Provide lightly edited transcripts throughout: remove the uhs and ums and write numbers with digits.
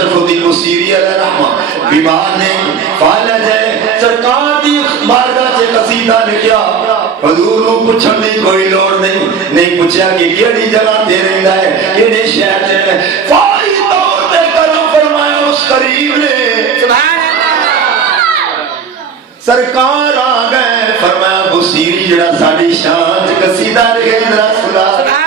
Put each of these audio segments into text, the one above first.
اشرف الدین بصیری علیہ رحمہ بیمار نے فالج ہے سرکار دی بارگاہ سے قصیدہ لکھیا حضور کو پوچھن دی کوئی لوڑ نہیں پوچھا کہ کیڑی جگہ تے رہندا ہے کیڑے شہر تے فوری طور تے کرم فرمایا اس قریب نے سبحان اللہ سرکار آ گئے فرمایا بصیری جڑا ساڈی شان تے قصیدہ لکھے رسول اللہ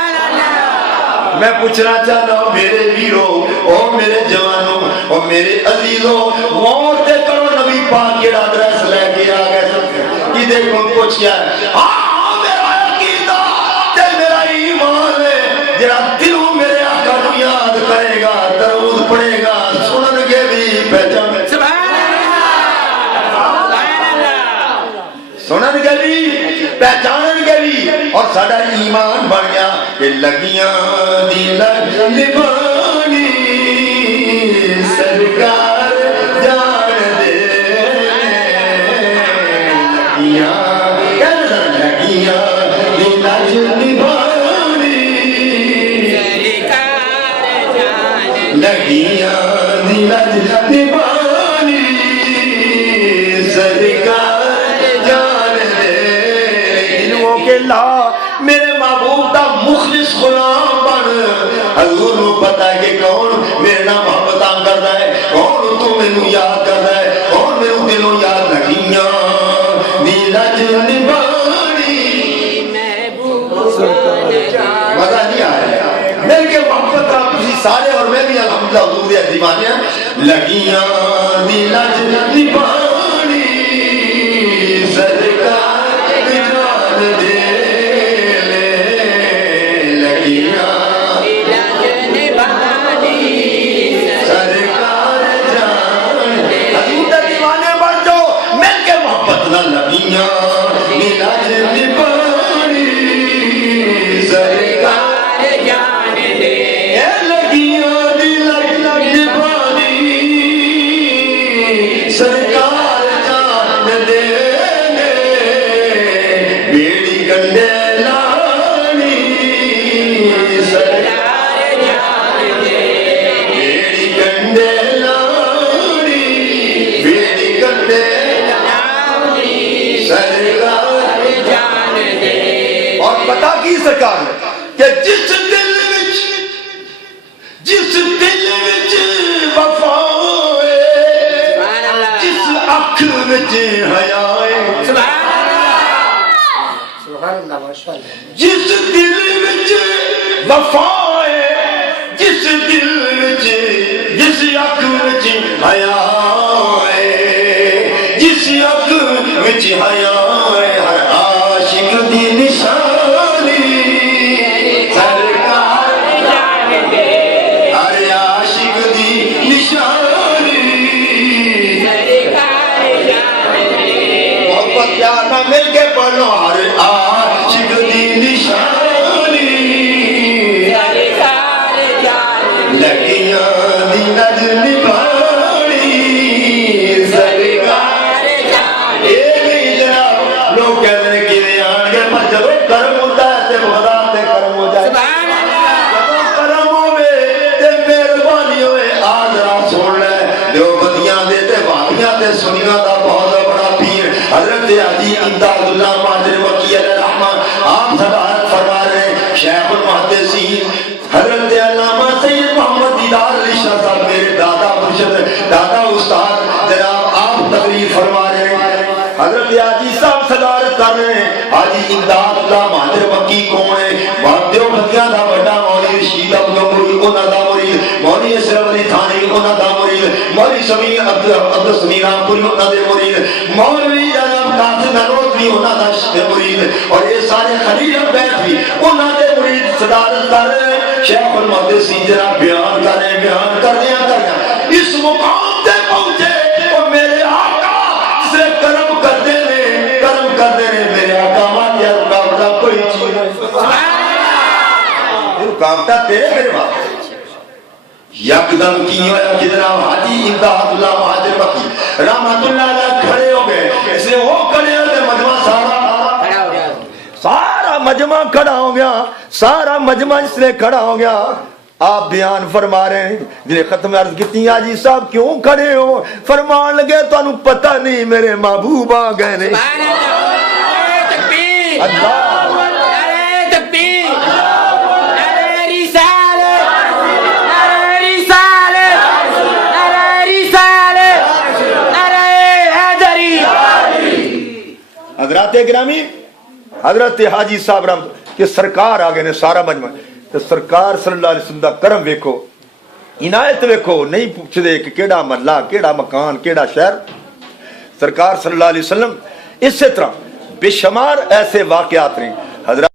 میں پوچھنا چاہتا ہوں میرے ویرو او میرے جوانوں او میرے عزیزوں غور تے کرو نبی پاک کیڑا ایڈریس لے کے آ گئے کہ دیکھو پوچھیا ہاں میرا عقیدہ تے میرا ایمان ہے جڑا دلوں میرے آقا کو یاد کرے گا درود پڑھے گا سنن کے بھی پہچان سبحان اللہ سنن کے بھی پہچان کے بھی اور ساڈا ایمان بن گیا کہ لگیاں دی نبھانی سرکار جان دے لگیاں دی نبھانی سرکار جان لگیاں دی نبھانی سرکار جان دے علموں کے لا میرے محبوب دا مخلص غلام بن حضور کو پتا ہے کہ کون میرے نام محبت کرتا ہے کون تو مینوں یاد کرتا ہے کون میرے دلوں یاد لگیاں نیلج نبھانی مزہ نہیں آیا میرے کے محبت آپ تسی سارے اور میں بھی الحمدللہ حضور دے دیوانے ہیں لگیاں نیلج نبھانی سرکار جان دے لگیاں نیلج نبھانی سرکار جان دے لگیاں نیلج نبھانی سرکار جان دے بیڑی کنڈے لانی سرکار جان دے بیڑی کنڈے لانی بیڑی کنڈے سرکار جان دے اور پتا کی سرکار نے کہ جس دل وچ وفا ہے جس اکھ وچ حیا ہے سبحان اللہ ماشاءاللہ جس دل وچ وفا ہے جس دل وچ جس اکھ وچ حیا ہے جس اکھ وچ حیا ہے ہر عاشق دی نشانی سرکار جان دے ہر عاشق دی نشانی سرکار جان دے محبت پیار نہ مل کے پڑھو ہر عاشق دی نشانی سرکار جان دے لگیاں دی نج نبھانی سرکار جان دے لوگ کہتے ہیں کہ نہیں آن گے پر جب کرم ہوتا ہے تے خدا تے کرم ہو جائے جب کرم ہوئے تے مہربانی ہوئے آج رات سن لے جو بدیاں دے تے بابیاں تے سنیاں دا بہت بڑا پیر حضرت حاجی امداد اللہ مہاجر مکی علیہ رحمہ آپ صدارت فرما رہے شیخ المحدثین حضرت علامہ سید محمد دیدار علی شاہ صاحب میرے دادا مرشد دادا استاد جناب آپ تقریر فرما رہے ہیں حضرت حاجی صاحب صدارت کر رہے ہیں حاجی امداد اللہ مہاجر مکی کون ہے بہتیوں بھتیاں دا بڑا مولی رشید عبداللہ مرید انہ دا مرید مولی اسرم علی تھانی انہ دا مرید مولی سمیر عبدالسمیر آمپوری انہ دے مرید مولی جناب قاسم نروتوی انہ دا مرید اور یہ سارے خلیل بیت بھی انہ دے مرید صدارت کر رہے ہیں شیخ المحدثین جناب بیان کر رہے ہیں اس مقام تے پہنچے اور میرے آقا جسے کرم کر دے میرے آقا ماتی رکاوٹا کوئی چیز رکاوٹا تیرے میرے بات یکدم کی ہویا کہ جناب حاجی امداد اللہ مہاجر مکی رحمت اللہ علیہ کھڑے ہو گئے اس لیے وہ کھڑے ہوتے مجمع سارا مجمع کھڑا ہو گیا سارا مجمع اس لیے کھڑا ہو گیا آپ بیان فرما رہے ہیں جنہیں ختم عرض کیتی حاجی صاحب کیوں کھڑے ہو؟ فرمان لگے تو انہوں پتہ نہیں میرے محبوب آ گئے نے. اللہ حضرات گرامی، حضرت حاجی صاحب رحمت کہ سرکار آگے نے سارا مجمع تو سرکار صلی اللہ علیہ وسلم دا کرم ویکھو، عنایت ویکھو، نہیں پوچھ دے کہ کیڑا محلہ، کیڑا مکان، کیڑا شہر. سرکار صلی اللہ علیہ وسلم اس طرح بے شمار ایسے واقعات ہیں حضرات